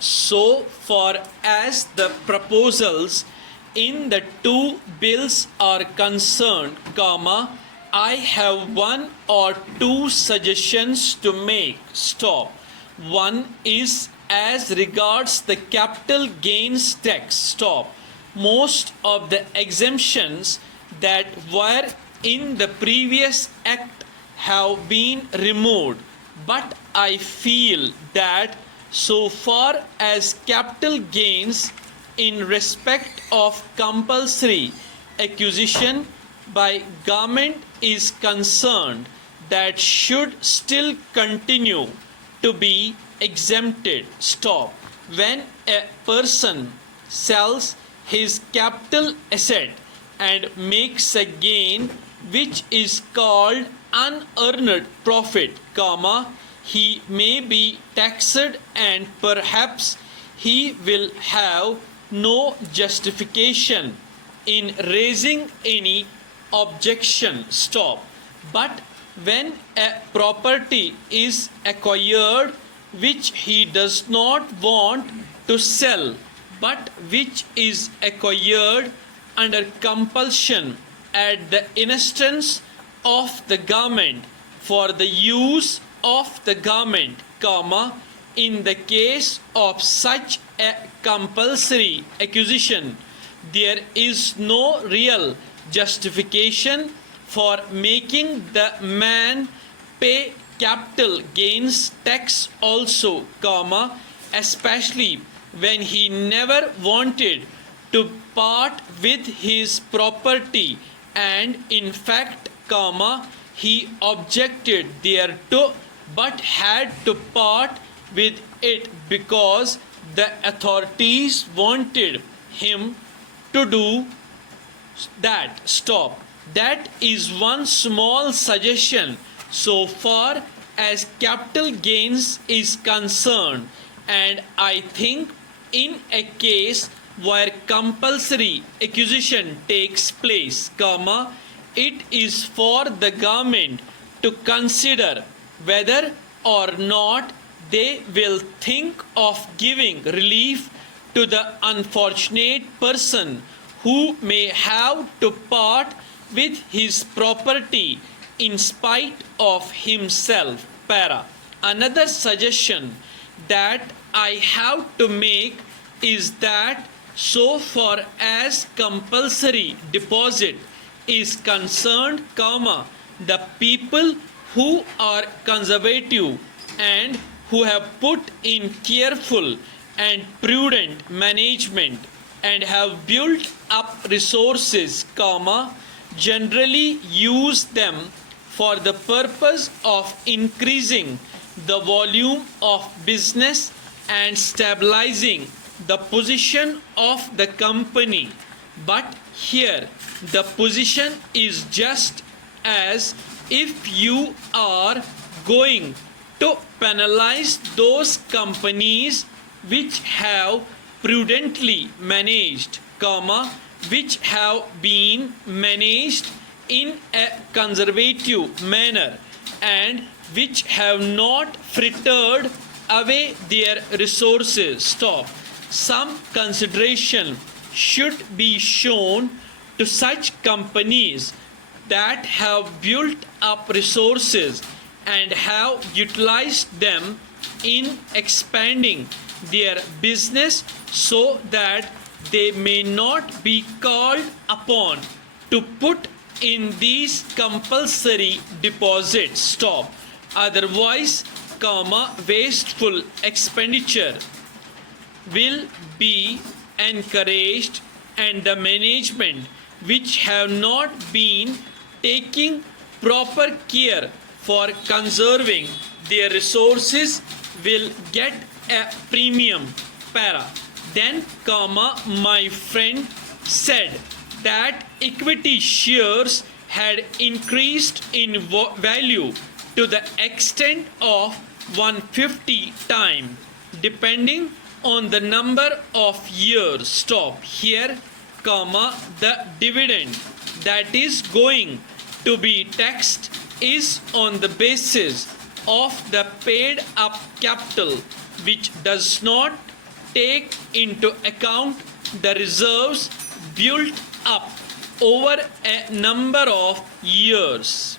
so far as the proposals in the two bills are concerned, I have one or two suggestions to make. Stop. One is as regards the capital gains tax. Stop. Most of the exemptions that were in the previous act have been removed, but I feel that so far as capital gains in respect of compulsory acquisition by government is concerned, that should still continue to be exempted. Stop. When a person sells his capital asset and makes a gain which is called unearned profit, he may be taxed, and perhaps he will have no justification in raising any objection. Stop. But when a property is acquired which he does not want to sell, but which is acquired under compulsion at the instance of the government for the use of the government, in the case of such a compulsory acquisition, there is no real justification for making the man pay capital gains tax also, especially when he never wanted to part with his property, and in fact, he objected thereto, but had to part with it because the authorities wanted him to do that. Stop. That is one small suggestion so far as capital gains is concerned, and I think in a case where compulsory acquisition takes place, it is for the government to consider whether or not they will think of giving relief to the unfortunate person who may have to part with his property in spite of himself. Another suggestion that I have to make is that so far as compulsory deposit is concerned, the people who are conservative and who have put in careful and prudent management and have built up resources, generally use them for the purpose of increasing the volume of business and stabilizing the position of the company. But here the position is just as if you are going to penalize those companies which have prudently managed, which have been managed in a conservative manner, and which have not frittered away their resources. Stop. Some consideration should be shown to such companies that have built up resources and have utilized them in expanding their business, so that they may not be called upon to put in these compulsory deposits. Stop. Otherwise, wasteful expenditure will be encouraged, and the management which have not been taking proper care for conserving their resources will get a premium. Then, my friend said that equity shares had increased in value to the extent of 150 times, depending on the number of years. Stop. Here, the dividend that is going to be taxed is on the basis of the paid up capital, which does not take into account the reserves built up over a number of years.